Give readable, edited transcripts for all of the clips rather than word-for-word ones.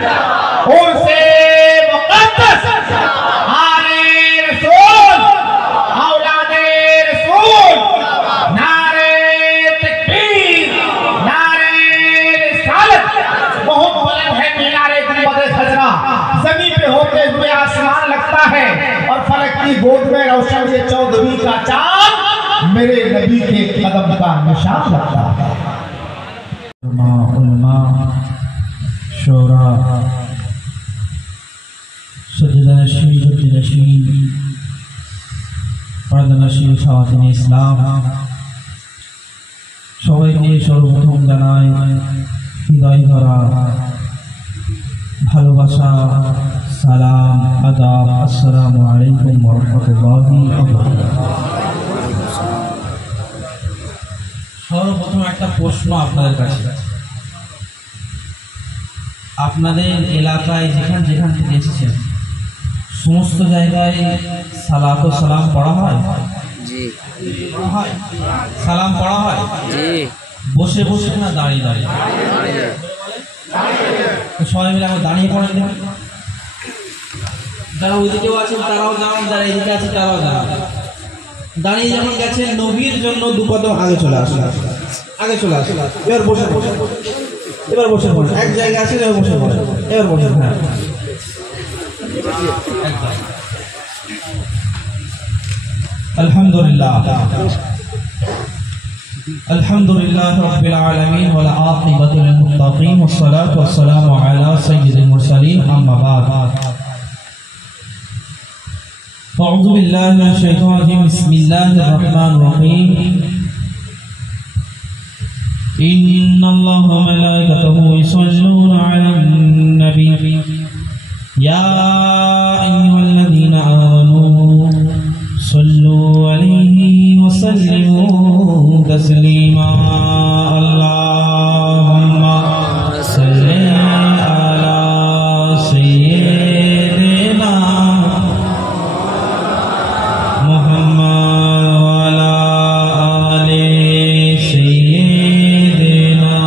उनसे मुक़द्दस आले रसूल औलादे रसूल नारे तकबीर नारे रिसालत बहुत बुलंद है मीनारे गुंबद खजरा ज़मीन पे होते हुए आसमान लगता है और फलक की गोद में रोशन ये 14वीं का चाँद मेरे नबी के कदम का निशान लगता है। उलमा शोरा सजदानशीन जुद्दनशीन पर्दानशीन खावातीन इस्लाम সবাইকে সর্বপ্রথম জানাই হৃদয় ভরা ভালোবাসা সালাম আদাব আসসালামু আলাইকুম ওয়া রাহমাতুল্লাহি ওয়া বারাকাতুহু। সর্বপ্রথম একটা প্রশ্ন আপনাদের কাছে, আপনাদের এলাকায় যেখান যেখান থেকে এসেছেন সমস্ত জায়গায় সালাত ও সালাম পড়া হয়? জি হয়। সালাম পড়া হয়? জি। বসে বসে না দাঁড়িয়ে দাঁড়িয়ে? সবাই মিলে আমরা দাঁড়িয়ে পড়েন দেখি। যারা ওইদিকেও আছেন তারাও জানান, যারা এদিকে আছে তারাও জানান। দাঁড়িয়ে যখন গেছেন নবীর জন্য দুপদ আগে চলে আসুন, আগে চলে আসুন। এবার বসে বসে, এবার বসে পড়েন। এক জায়গায় আছে এবার বসে পড়েন, এবার বসে। হ্যাঁ আলহামদুলিল্লাহ আলহামদুলিল্লাহ রাব্বিল আলামিন ওয়াল আকিবাতু লিল মুত্তাকিন ওয়াস সালাতু ওয়াস সালামু আলা সাইয়্যিদিল মুরসালিন আম্মা বা'দ। أعوذ بالله من الشيطان الرجيم بسم الله الرحمن الرحيم إن الله وملائكته يصلون على النبي يا أيها الذين آمنوا صلوا عليه وسلموا تسليما اللهم صل على سيدنا محمد وعلى آل سيدنا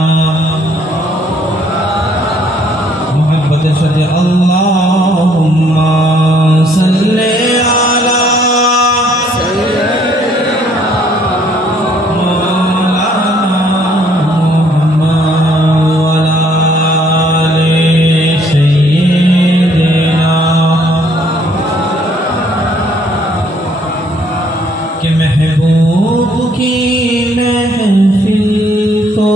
محبت شد اللهم صل على سيدنا مولانا محمد وعلى آل سيدنا کہ محبوب کی محفل کو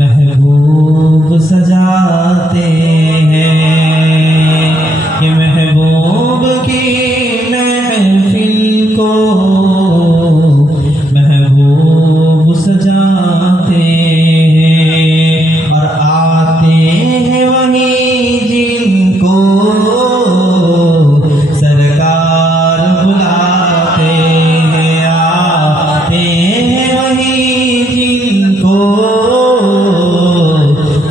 محبوب سجاتے ہیں، کہ محبوب کی محفل کو محبوب سجاتے ہیں، اور آتے ہیں وہی جن کو سرکار بلاتے ہیں، آتے ہیں وہی جن کو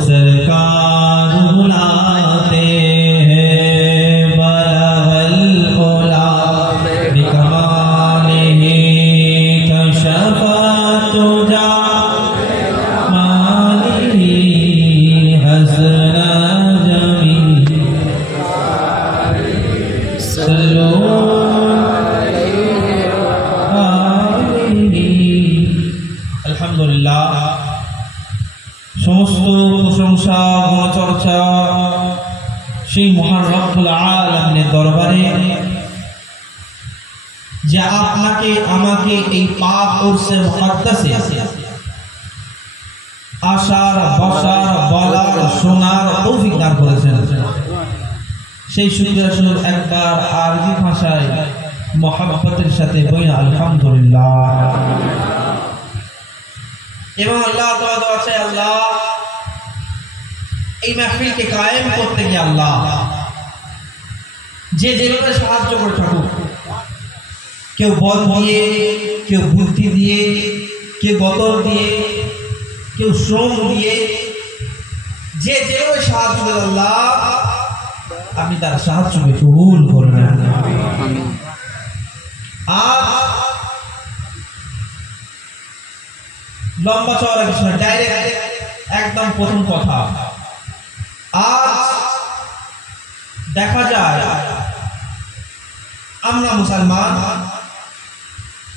سرکار بلاتے ہیں، بلغ العلا بکمالہ کشف الدجی مالہ حسن جمیل صلوا আলহামদুলিল্লাহ। সমস্ত প্রশংসা চর্চা সেই মহান রব্বুল আলামিনের দরবারে, যে আপনাকে আমাকে এই পাক উরসে মুকদ্দাসে আসার বসার বলার শোনার তৌফিক দান করেছেন। সেই শুকরিয়া স্বরূপ একবার আরবি ভাষায় মহব্বতের সাথে বলি আলহামদুলিল্লাহ। এবং আল্লাহ তাআলা আছে, আল্লাহ এই মাহফিলকে কায়েম করতে গিয়ে আল্লাহ যে যেভাবে সাহায্য করে থাকুক, কেউ বল দিয়ে, কেউ বুদ্ধি দিয়ে, কেউ বদল দিয়ে, কেউ শ্রম দিয়ে, যে যেভাবে সাহায্য করে আল্লাহ আপনি তার সাহায্যকে কবুল করবেন। আজ লম্বা চওড়া কিছু না, ডাইরেক্ট একদম প্রথম কথা, আজ দেখা যায় আমরা মুসলমান,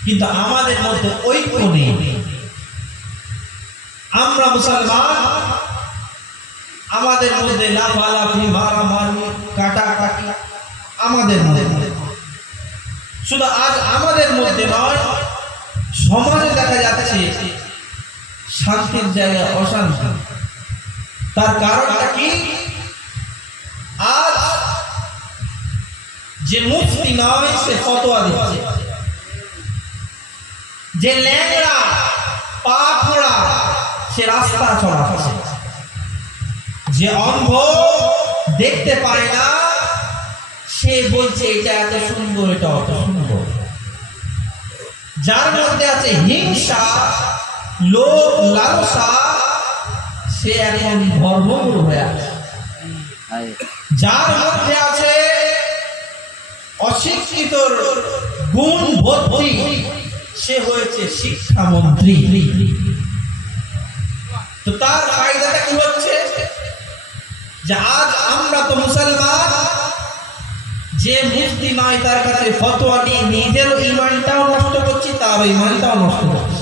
কিন্তু আমাদের মধ্যে ঐক্য নেই। আমরা মুসলমান, আমাদের মধ্যে লাফালাফি, মারামারি, কাটাকাটি আমাদের মধ্যে। শুধু আজ আমাদের মধ্যে নয়, সমাজে দেখা যাচ্ছে শান্তির জায়গায় অশান্তি। তার কারণটা কি? আজ যে মুফতি নয় সে ফতোয়া দিচ্ছে, যে ল্যাংড়া পা খোঁড়া সে রাস্তা চড়াচ্ছে, যে অন্ধ দেখতে পায় না সে বলছে এটা এত সুন্দর, এটা অত সুন্দর। যার মধ্যে আছে হিংসা, লোভ, লালসা, সে এখন ধর্মগুরু হয়ে আছে। যার মধ্যে আছে অশিক্ষিত গুণ ভর্তি, সে হয়েছে শিক্ষামন্ত্রী। তো তার ফায়দাটা কি হচ্ছে? যে আজ আমরা তো মুসলমান, যে মুফতি নয় তার কাছে ফতোয়া নিয়ে নিজেরও ঈমানটাও নষ্ট করছি, তার ঈমানটাও নষ্ট করছি।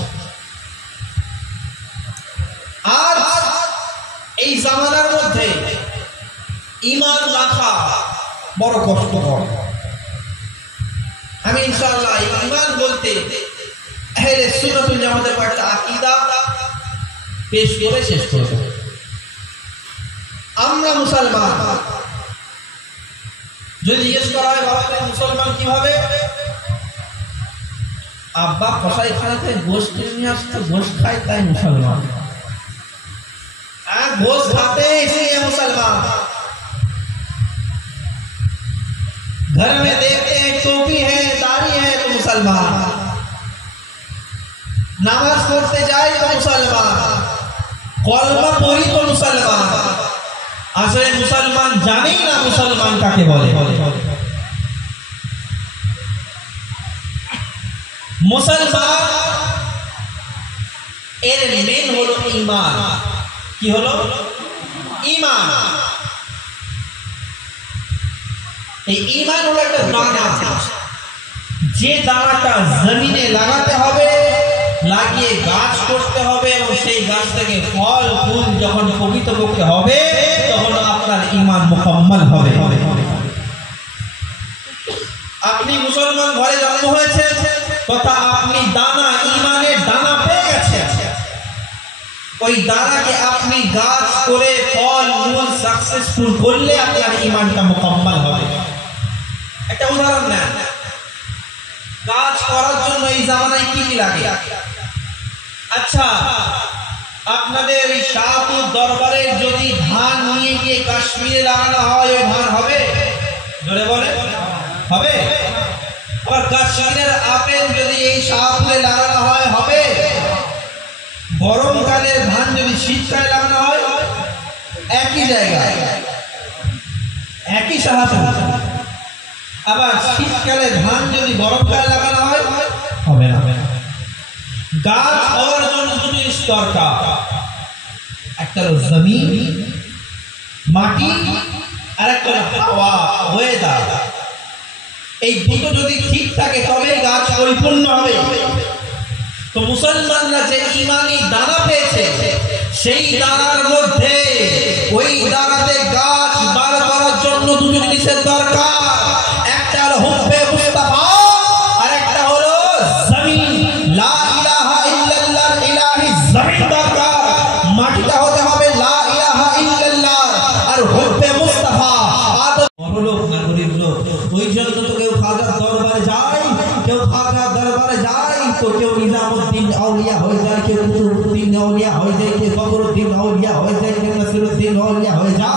আর এই জামানার মধ্যে ঈমান রাখা বড় কষ্টকর। আমি ইনশাআল্লাহ ঈমান বলতে আহলে সুন্নাত ওয়াল জামাতের একটা আকীদা পেশ করে শেষ করব। আমরা মুসলমান, যদি জিজ্ঞেস করা হয় বাবা তুমি মুসলমান কিভাবে? আব্বা কসাইখানাতে গোশত কিনে নিয়ে আসতো, গোশত খায় তাই মুসলমান। আর গোশত খাতে इसलिए मुसलमान। घर में देखते हैं टोपी है, दाढ़ी है तो मुसलमान। नामाज पढ़ते जाए तो मुसलमान, कलमा पढ़ी तो मुसलमान। আসলে মুসলমান জানেই না মুসলমান কাকে বলে। মুসলমান এর মেন হলো ঈমান। কি হলো? ঈমান। এই ঈমান হলো একটা দানা, যে দানাটা জমিনে লাগাতে হবে, লাগিয়ে গাছ করতে হবে, এবং সেই গাছ থেকে ফল ফুল যখন প্রকৃতপক্ষে হবে তখন আপনার ঈমান মুকাম্মাল হবে। আপনি মুসলমান ঘরে জন্ম হয়েছে, তথা আপনি দানা, ঈমানের দানা পেয়ে গেছেন। ওই দানাকে আপনি গাছ করে ফল মূল সাকসেসফুল করলে আপনার ঈমানটা মুকাম্মাল হবে। একটা উদাহরণ নেন, গাছ করার জন্য এই জামানায় কি কি লাগে? আচ্ছা, আপনাদের এই শাহপুর দরবারে যদি ধান নিয়ে গিয়ে কাশ্মীরে লাগানো হয়, ওই ধান হবে? জোরে বলে হবে? আবার কাশ্মীরের আপেল যদি এই শাহপুরে লাগানো হয় হবে? গরমকালের ধান যদি শীতকালে লাগানো হয় একই জায়গায়, একই শাহপুর। আবার শীতকালে ধান যদি গরমকালে লাগানো হয় হবে না। গাছ হওয়ার জন্য দুটো দরকার, একটা হলো জমিন, মাটি, আর একটা হাওয়া, ওয়েদার। এই দুটো যদি ঠিক থাকে তবে গাছ পরিপূর্ণ হবে। তো মুসলমানরা যে ঈমানি দানা পেয়েছে, সেই দানার মধ্যে ওই দানাতে গাছ বার করার জন্য দুটো জিনিসের দরকার। একটা হলো হুব্বে মুস্তাফা, আর একটা হলো জমিন। লা ইলাহা ইল্লাল্লাহর ইলাহি জমিন দরকার, মাটিটা হতে হবে লা ইলাহা ইল্লাল্লাহ, আর হুব্বে মুস্তাফা। বড়লোক না গরিব লোক, ওই জন্য তো কেউ খাজার দরবারে যায়, কেউ খাজার দরবারে যায়, তো কেউ নিজামুদ্দিন আউলিয়া হয়ে যায়, কেউ কুতুবউদ্দিন আউলিয়া হয়ে যায়, কেউ ফখরুদ্দিন আউলিয়া হয়ে যায়, কেউ নাসিরুদ্দিন আউলিয়া হয়ে যায়।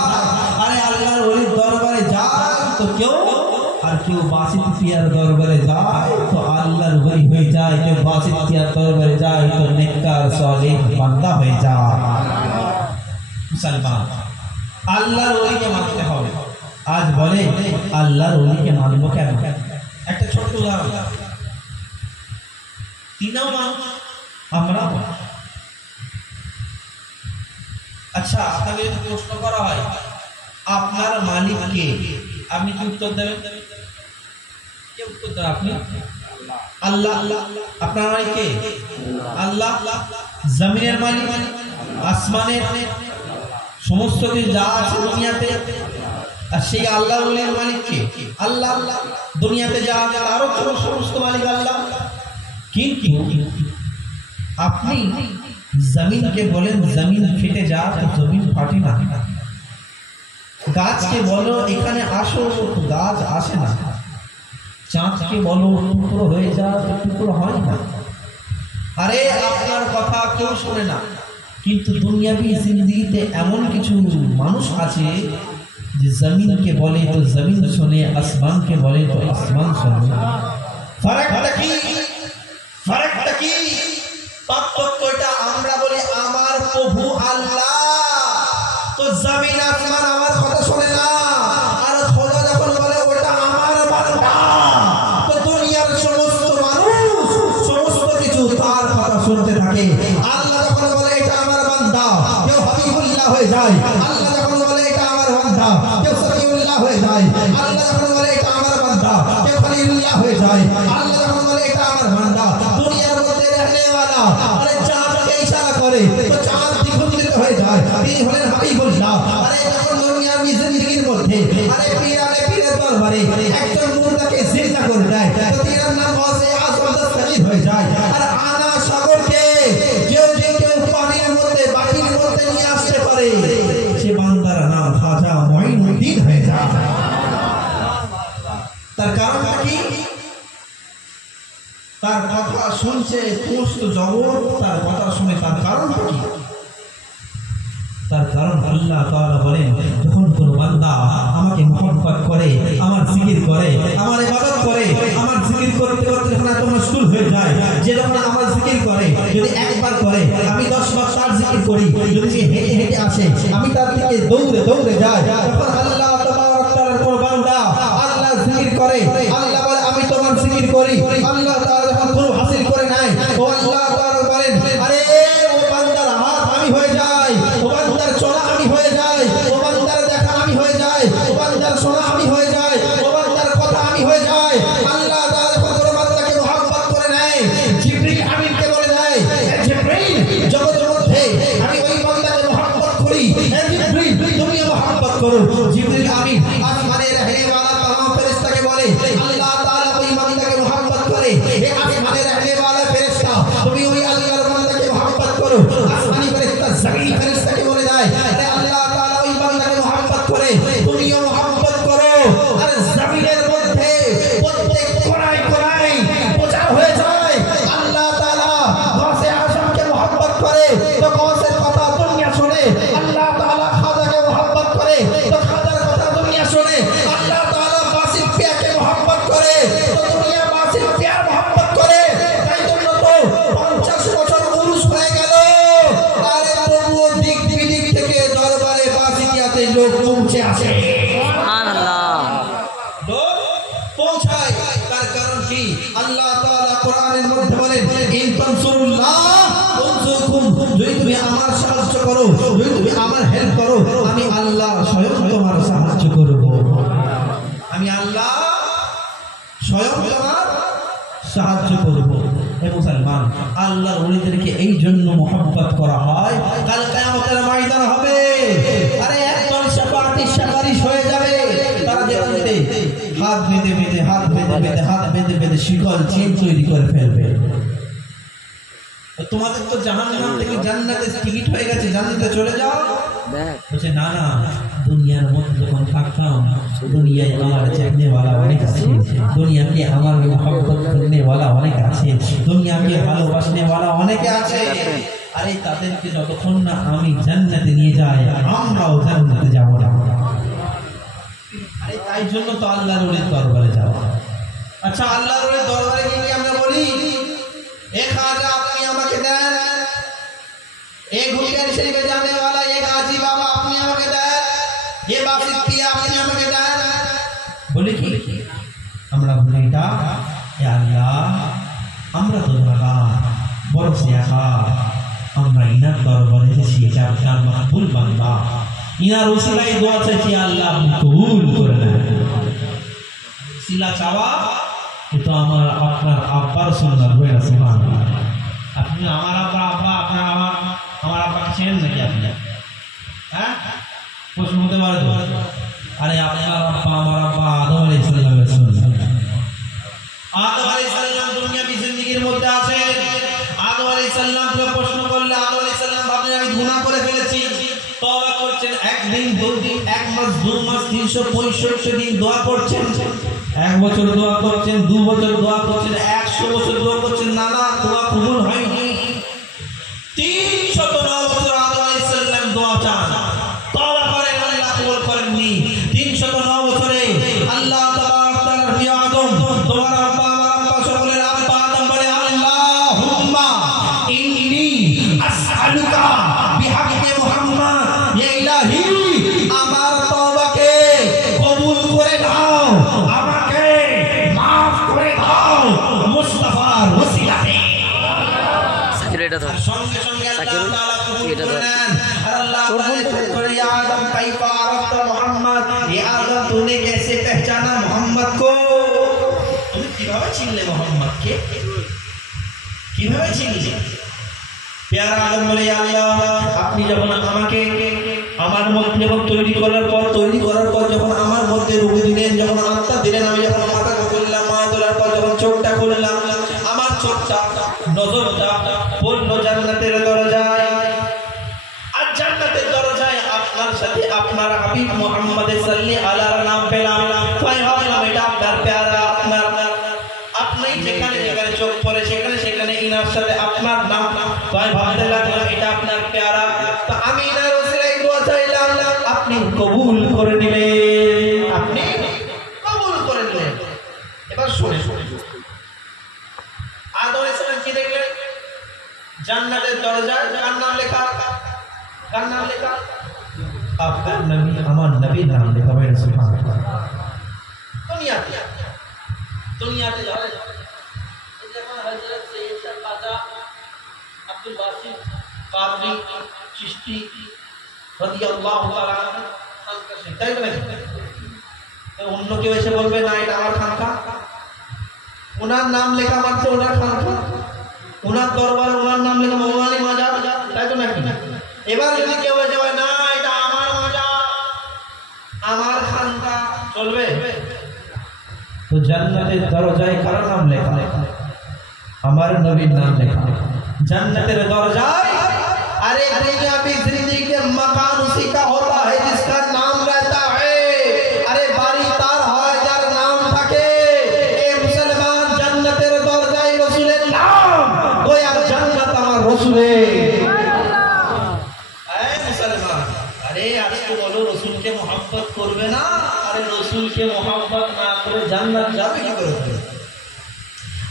আরে আল্লাহর ওলির দরবারে যায় তো কেউ, আর কেউ বাসিত পিয়ার দরবারে যায় তো আল্লাহর ওলি হয়ে যায়, কেউ বাসিত পিয়ার দরবারে যায় তো নেককার সালেহ বান্দা হয়ে যায়। মুসলমান আল্লাহর ওলিকে মানতে হবে। আজ বলে আল্লাহর ওলিকে মানব কেন? একটা ছোট্ট উদাহরণ, তিনাও মানুষ, আমরাও মানুষ। আচ্ছা, আপনাকে যদি প্রশ্ন করা হয় আপনার মালিক কে? আপনি কি উত্তর দেবেন? কে উত্তর দেবেন? আপনি? আল্লাহ। আপনার মালিক কে? আল্লাহ। জমিনের মালিক, আসমানের, সমস্ত কিছু যা আছে দুনিয়াতে, আর সেই আল্লাহ মালিক কে? আল্লাহ। দুনিয়াতে যা আছে তারও সমস্ত মালিক আল্লাহ। কিন্তু আপনি জমিনকে বলেন জমিন ফেটে যা, তো জমিন ফাটে না। গাছকে বলো এখানে আসো, গাছ আসে না। চাঁদকে বলো টুকরো হয়ে যা, টুকরো হয় না। আরে আপনার কথা কেউ শোনে না। কিন্তু দুনিয়াবি জিন্দেগিতে এমন কিছু মানুষ আছে যে জমিনকে বলে তো জমিন শোনে, আসমানকে বলে তো আসমান শোনে। ফারাকটা কি? ফারাকটা কি? পার্থক্যটা আমরা বলি আমার প্রভু আল্লাহ, তো জমিন আসমান আমার কথা শোনে না। আর খোদা যখন বলে ওটা আমার বান্দা, তো দুনিয়ার সমস্ত মানুষ সমস্ত কিছু তার কথা শুনতে থাকে। আল্লাহ যখন বলে এটা আমার বান্দা, কেউ হাবিবুল্লাহ হয়ে যায়। আল্লাহ যখন বলে এটা আমার বান্দা, কেউ সফিউল্লাহ হয়ে যায়। আল্লাহ যখন বলে এটা আমার বান্দা, কেউ খলিলুল্লাহ হয়ে যায়। আল্লাহ যখন বলে এটা আমার বান্দা, দুনিয়ার মধ্যে रहनेवाला আরে চাঁদকে ইশারা করে তো চাঁদ দ্বিগুণিত হয়ে যায়। তিনি হলেন হাবিবুল্লাহ। আরে যখন দুনিয়ার জিন্দেগির মধ্যে আরে পীরের দরবারে একজন মুর্দাকে জিন্দা করে দেয়, তো তিনার নাম গাউসে আজম দস্তগীর হয়ে যায়। আর আনা সাগরকে কেউ পানির মধ্যে বাটির মধ্যে নিয়ে আসতে পারে, সে বান্দার নাম খাজা মুঈনুদ্দিন হয়ে যায়। তার কারণটা কি? তার কথা শুনছে সমস্ত জগৎ, তার কথা শুনে। তার কারণটা কি? তার কারণ আল্লাহ তাআলা বলেন যখন কোন বান্দা আমাকে মহব্বত করে, আমার জিকির করে, আমার ইবাদত করে, আমার জিকির করতে করতে যখন এত মশগুল হয়ে যায় যে যখন আমার জিকির করে, যদি একবার করে আমি 10 বার তার জিকির করি, যদি সে হেঁটে হেঁটে আসে আমি তার দিকে দৌড়ে দৌড়ে যাই, তখন আল্লাহ তাবারক তাআলার কোন বান্দা আল্লাহ জিকির করে, আল্লাহ বলে আমি তোমার জিকির করি, আল্লাহ তাআলা যখন কোনো হাসিল করে নাই, ও আল্লাহ তাআলা বলেন আরে ও বান্দার হাত আমি হয়ে যাই, ও বান্দার চলা আমি হয়ে যাই, ও বান্দার দেখা আমি হয়ে যাই, ও বান্দার শোনা আমি হয়ে যাই, ও বান্দার কথা আমি হয়ে যাই। আল্লাহ তাআলা কোনো বান্দাকে মহব্বত করে নেয়, জিবরিল আমিনকে বলে দেয় জিবরিল জগতের মধ্যে আমি ওই বান্দাকে মহব্বত করি, হে জিবরিল তুমিও মহব্বত করো। জিবরিল আমিন আসমানে रहनेवाला तमाम ফেরেশতাকে বলে আল্লাহ তাআলা ওই বান্দাকে মহব্বত করে, হে আসমানে रहनेवाला ফেরেশতা তুমি ওই আল্লাহর বান্দাকে মহব্বত করো। আসমানি ফেরেশতা জমিনি ফেরেশতাকে বলে দেয় আরে আল্লাহ তাআলা ওই বান্দাকে মহব্বত করে, তুমিও মহব্বত করো। আর জমিনের মধ্যে প্রত্যেক কোণায় কোণায় প্রচার হয়ে যায় আল্লাহ তাআলা গাউসে আজমকে মহব্বত করে, তো গাউসের কথা দুনিয়া শুনে। আল্লাহ তাআলা খাজাকে মহব্বত করে, তো খাজার কথা দুনিয়া শুনে। আল্লাহ তাআলা বাসির পিয়াকে মহব্বত করে, তো দুনিয়া বাসির পিয়ার মহব্বত করে। তাই জন্য তো 50 বছর উরুস হয়ে গেল, আরে তবুও দিক বিদিক থেকে দরবারে বাসিকিয়াতে লোক পৌঁছে আসে, সুবহানাল্লাহ, লোক পৌঁছায়। তার কারণ কি? আল্লাহ তাআলা কোরআনের মধ্যে বলেন ইন তানসুরুল্লাহ তানসুরকুম, যদি তুমি আমার সাহায্য করো, যদি তুমি আমার হেল্প করো, আমি আল্লাহ স্বয়ং তোমার সাহায্য করব। আমি আল্লাহ স্বয়ং তোমার সাহায্য করব। হে মুসলমান, আল্লাহর ওলিদেরকে এই জন্য মহব্বত করা হয়, কাল কিয়ামতের ময়দান হবে, আরে একদল সুপারিশ হয়ে যাবে। তারা যেতে হাত বেঁধে বেঁধে হাত বেঁধে বেঁধে হাত বেঁধে বেঁধে শিকল চেন তৈরি করে ফেলবে। তোমাদের তো জাহান্নাম থেকে জান্নাতের টিকিট হয়ে গেছে, জান্নাতে চলে যাও। বলছে না না, দুনিয়ার মধ্যে যখন থাকতাম দুনিয়ায় আমার চাইনেওয়ালা অনেক আছে, দুনিয়াকে আমার মহব্বত করনেওয়ালা অনেক আছে, দুনিয়াকে ভালোবাসনেওয়ালা অনেকে আছে। আরে তাদেরকে যতক্ষণ না আমি জান্নাতে নিয়ে যাই, আমরাও জান্নাতে যাব না। আরে তাই জন্য তো আল্লাহর ওলির দরবারে যাওয়া। আচ্ছা, আল্লাহর ওলির দরবারে গিয়ে আমরা বলি एक खाजा अपनी अम्मा के दर, एक हुसैन शरीफ जाने वाला एक आजी बाबा अपनी अम्मा के दर, ये बासित पिया अपनी अम्मा के दर। बोले कि আমরা বলি এটা হে আল্লাহ, আমরা তো বাবা বড় সিয়াহা, আমরা ইনার দরবারে এসেছি, এটা আপনার মাকবুল বান্দা, ইনার ওসিলাই দোয়া চাইছি, আল্লাহ আপনি কবুল করে নেন। সিলা চাওয়া কিন্তু আমার আপনার আব্বার সুন্নাত হয়ে আছে। আপনি আমার আব্বা আপনার আমার আব্বাকে চেনেন নাকি আপনি? হ্যাঁ, প্রশ্ন হতে পারে তো। আরে আপনার আব্বা আমার আব্বা আদম আলাইহিস সালামের সুন্নাত। আদম আলাইহিস সালাম দুনিয়াবি জিন্দেগির মধ্যে আছেন। আদম আলাইহিস সালামকে প্রশ্ন করলে আদম আলাইহিস সালাম ভাবলেন আমি গুনাহ করে ফেলেছি। তওবা করছেন, একদিন, দুদিন, এক মাস, 2 মাস, 365 দিন দোয়া করছেন। 1 বছর দোয়া করছেন, 2 বছর দোয়া করছেন, 100 বছর দোয়া করছেন, না দোয়া কবুল হয়নি। 309 বছর আদম আলাইহিস সালাম দোয়া চান, তওবা করেন, আল্লাহ কবুল করেননি। 309 বছরে আল্লাহ তাবারক তাআলা প্রিয় আদম, তোমার আব্বা আমার আব্বা সকলের আব্বা আদম বলে আল্লাহুম্মা ইন্নী আসআলুকা বিহাক্কি মুহাম্মদ, ইয়া ইলাহি আমার তওবাকে কবুল করে দাও, আমাকে maaf করে দাও মুস্তাফার ওসিলাতে। সাকির এটা ধর, সঙ্গে সঙ্গে আল্লাহ সাকিরুল, তাআলা কবুল এটা করে ধর। নেন। আর আল্লাহ তাআলা করে ইয়া আদম কাইফা আরাফতা মুহাম্মদ, ইয়া আদম तूने कैसे पहचाना मोहम्मद को? তুমি কিভাবে চিনলে মোহাম্মদকে? কিভাবে চিনলে? প্যারা আদম বলে ইয়া আল্লাহ আপনি যখন আমাকে আমার মধ্যে যখন তৈরি করার পর যখন আমার মধ্যে রূহ দিলেন, যখন আত্মা দিলেন, আমি যখন মাথা খুললাম, মাথা তোলার পর যখন চোখটা খুললাম, আমার চোখটা নজরটা পূর্ণ জান্নাতের দরজায়। আর জান্নাতের দরজায় আপনার সাথে আপনার হাবিব মুহাম্মদ সাল্লাল্লাহু আলাইহি নাম পেলাম। তাই ভাবলাম এটা আপনার প্যারা, আপনার আপনি যেখানে যেখানে চোখ পড়ে সেখানে ইনার সাথে আপনার নাম। তাই ভাবতে লাগলাম এটা আপনার প্যারা। তো আমি ইনার ওসিলায় দোয়া চাইলাম, আপনি কবুল করে নিলেন, আপনি কবুল করে নিলেন। এবার শুনে আদম আলাইহিস সালাম কি দেখলেন? জান্নাতের দরজায় কার নাম লেখা? কার নাম লেখা? আপনার নবী, আমার নবীর নাম লেখা। বলেন সুবহানাল্লাহ। দুনিয়াতে যাবে এই যেমন হযরত সৈয়দ শাহ খাজা আব্দুল বাসিত কাদরি চিশতি রাদিয়াল্লাহু তাআলা খানকা সে, তাই না? অন্য কেউ এসে বলবে না এটা আমার খানকা, ওনার নাম লেখা মাত্র ওনার খানকা, ওনার দরবার, ওনার নাম লেখা মৌলানি মাজার, তাই তো নাকি? এবার যদি কেউ এসে বলে না এটা আমার মাজার, আমার খানকা, চলবে? তো জান্নাতের দরজায় কার নাম লেখা? আমার নবীর নাম লেখা। জান্নাতের দরজায় अरे दुनिया भी जिंदगी के मकान उसी का होता है जिसका नाम रहता है। अरे बारी तार হয় যার নাম থাকে। এ মুসলমান জান্নাতের দরজায় রাসূলের নাম, ওই আর জান্নাত আমার রাসূলের। এ মুসলমান, আরে আজকে বলো রাসূলকে mohabbat করবে না? আরে রাসূলকে mohabbat না করে জান্নাত যাবে কি করে?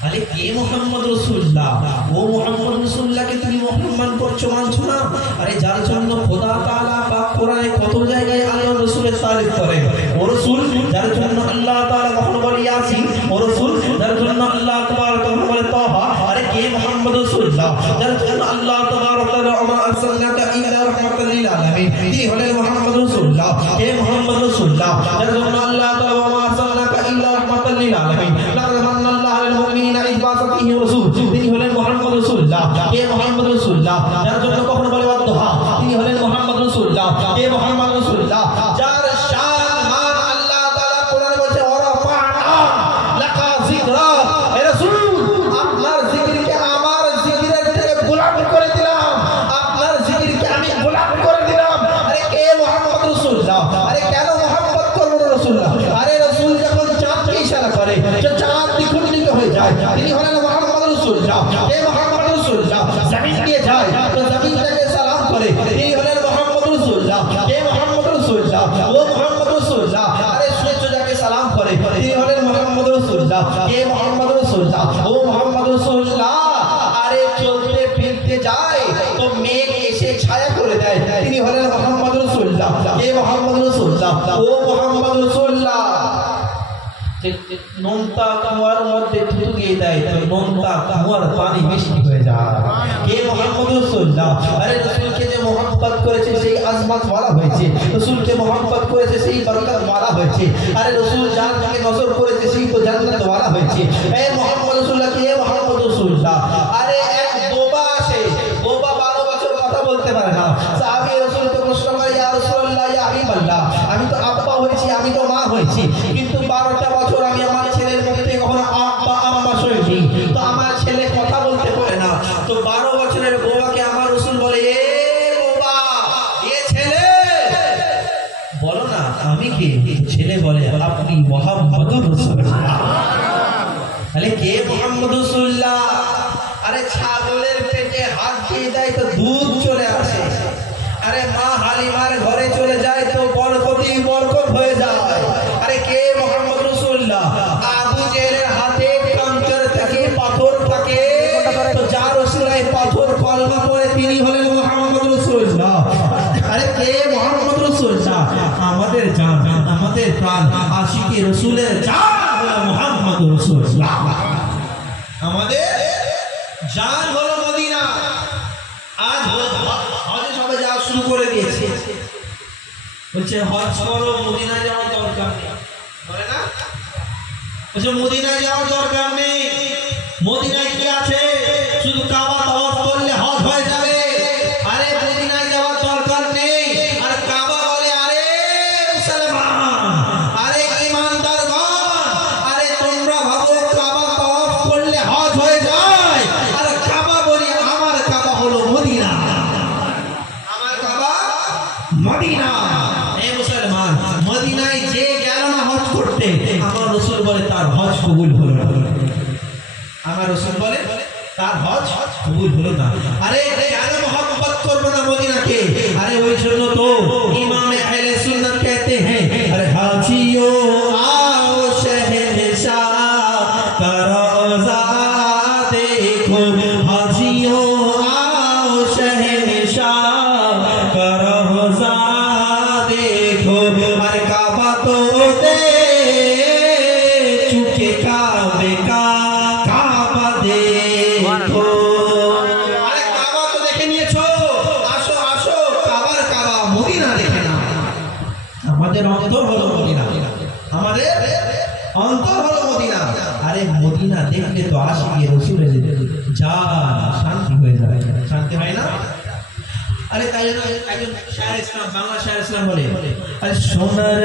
আরে কে মুহাম্মদ রাসূলুল্লাহ, ও মুহাম্মদ রাসূলুল্লাহকে তুমি মুহাম্মদ করছো, মানছো না? আরে যার জন্য খোদা তাআলা পাক কোরআনে কত জায়গায় আল্লাহ রাসূলের তারিফ করে। ও রাসূল যার জন্য আল্লাহ তাআলা কখনো বলে ইয়াসিন, ও রাসূল যার জন্য আল্লাহ তাবারক কখনো বলে তাহা। আরে কে মুহাম্মদ রাসূলুল্লাহ যার জন্য আল্লাহ তাবারক তাআলা ওমা আরসালনাকা ইল্লা রাহমাতাল লিল আলামিন, তিনি হলেন মুহাম্মদ রাসূলুল্লাহ। কে মুহাম্মদ রাসূলুল্লাহ যার জন্য আল্লাহ তাআলা ওমা আরসালনাকা ইল্লা রাহমাতাল লিল আলামিন, লাকাদ মান্নাল্লাহু আলাল মুমিনিনা ইয বা'সা ফীহিম রাসূল, তিনি হলেন মুহাম্মদ রাসূলুল্লাহ। কে মুহাম্মদ রাসূলুল্লাহ যার জন্য কখনো বলে ওয়াদহা, তিনি হলেন মুহাম্মদ রাসূলুল্লাহ। কে মুহাম্মদ রাসূলুল্লাহ যার শান মান আল্লাহ তাআলা কোরআনে বলেছে ওয়ারাফা'না লাকা যিকরা। হে রাসূল আপনার জিকিরকে আমার জিকিরের থেকে বুলন্দ করে দিলাম, আপনার জিকিরকে আমি বুলন্দ করে দিলাম। আরে কে মুহাম্মদ রাসূলুল্লাহ? আরে কেন মুহাম্মদ করব রাসূলুল্লাহ? আরে রাসূল যখন চাঁদকে ইশারা করে তো চাঁদ দ্বিখণ্ডিত হয়ে যায়, তিনি হলেন মুহাম্মদ রাসূলুল্লাহ। কে মুহাম্মদ রাসূলুল্লাহ জমিন দিয়ে যায় তো জমিনটাকে সালাম করে, তিনি হলেন মুহাম্মদ রাসূলুল্লাহ। কে মুহাম্মদ রাসূলুল্লাহ? ও মুহাম্মদ রাসূলুল্লাহ। আরে সূর্য যাকে সালাম করে, তিনি হলেন মুহাম্মদ রাসূলুল্লাহ। কে মুহাম্মদ রাসূলুল্লাহ? ও মুহাম্মদ রাসূলুল্লাহ। আরে চলতে ফিরতে যায় তো মেঘ এসে ছায়া করে দেয়, তিনি হলেন মুহাম্মদ রাসূলুল্লাহ। কে মুহাম্মদ রাসূলুল্লাহ? ও মুহাম্মদ রাসূলুল্লাহ। নোনতা কুয়ার মধ্যে থুতু দিয়ে দেয় তো নোনতা কুয়ার পানি মিষ্টি হয়ে যায়। কে মুহাম্মদ রাসূলুল্লাহ? আরে রাসূলকে যে মুহাব্বত করেছে সেই রহমত ওয়ালা হয়েছে, রসুলকে মোহাম্মত করেছে সেই বরকত ওয়ালা হয়েছে। আরে রসুল যার দিকে নজর করেছে সেই তো জান্নাত ওয়ালা হয়েছে। এ মোহাম্মদ রাসূলুল্লাহ কি, এ মোহাম্মদ রাসূলুল্লাহ। আরে এক বোবা আছে, বোবা 12 বছর কথা বলতে পারে না। সাহাবী রাসূলকে প্রশ্ন করে, ইয়া রাসূলুল্লাহ, ইয়া হাবিবাল্লাহ, আমি তো আব্বা হয়েছি, আমি তো মা হয়েছি, কিন্তু 12টা বছর আমি আমার ছেলের মুখে কখনো আব্বা আম্মা শুনিনি, তো আমার ছেলে কথা বলতে পারে না। তো 12 বছরের বোবাকে আমার রাসূল বলে, এ বোবা, এ ছেলে বলো না আমি কে? ছেলে বলে, আপনি মুহাম্মদুর রাসূলুল্লাহ। তাহলে কে মুহাম্মদ রাসূলুল্লাহ? আরে ছাগলের পেটে হাত দিয়ে দেয় তো দুধ চলে আসে, আরে মা হালিমার ঘরে চলে যায় তো বরকতি বরকত হয়ে যায়। আরে কে মুহাম্মদ রাসূলুল্লাহ? আবু জেহেলের হাতে কাঞ্চর থাকে, পাথর থাকে, তো যার রাসূলের পাথর কলমা পড়ে তিনি হলেন মুহাম্মদ রাসূলুল্লাহ। আরে কে মুহাম্মদ রাসূলুল্লাহ? আমাদের জান, আমাদের প্রাণ, আশিকি রাসূলের জান হলো মুহাম্মদ রাসূলুল্লাহ। আমাদের জান হলো মদিনা। আজ হজে সবাই যাওয়া শুরু করে দিয়েছে, বলছে হজ করো, মদিনা যাওয়ার দরকার নেই, বলে না? বলছে মদিনা যাওয়ার দরকার নেই, মদিনায় কি আছে? শুধু কাবা তাওয়াফ করলে হজ হয়ে যাবে। আরে মদিনায় যাওয়ার দরকার নেই। আর কাবা বলে, আরে মুসলমান, আরে ঈমানদারগণ, আরে তোমরা ভাবো কাবা তাওয়াফ করলে হজ হয়ে যায়, আর কাবা বলি আমার কাবা হলো মদিনা, আমার কাবা মদিনা। এই মুসলমান, মদিনায় যে গেল না হজ করতে, আমার রাসূল বলে তার হজ কবুল হলো না। আমার রাসূল বলে তার হজ কবুল হলো না। আরে কেন মোহাম্মত করবো না মদিনাকে? আরে ওই জন্য তো ইমাম আহলে সুন্নাত कहते हैं, अरे हाजियो आओ शहंशाह का रोज़ा देखो, हाजियो आओ शहंशाह का रोज़ा देखो, अरे काबा तो दे चुके काबे का काबा देखो। अरे काबा तो देखे নিয়েছো, আসো আসো, কাবার কাবা মদিনা দেখে না। আমাদের অন্তর হলো মদিনা, আমাদের অন্তর হলো মদিনা। আরে মদিনা দেখলে তো আশিকি রাসূলের জান শান্তি হয়ে যায়, শান্তি হয় না? আরে তাই একজন শায়ের ইসলাম, বাংলা শায়ের ইসলাম বলে, আরে সোনার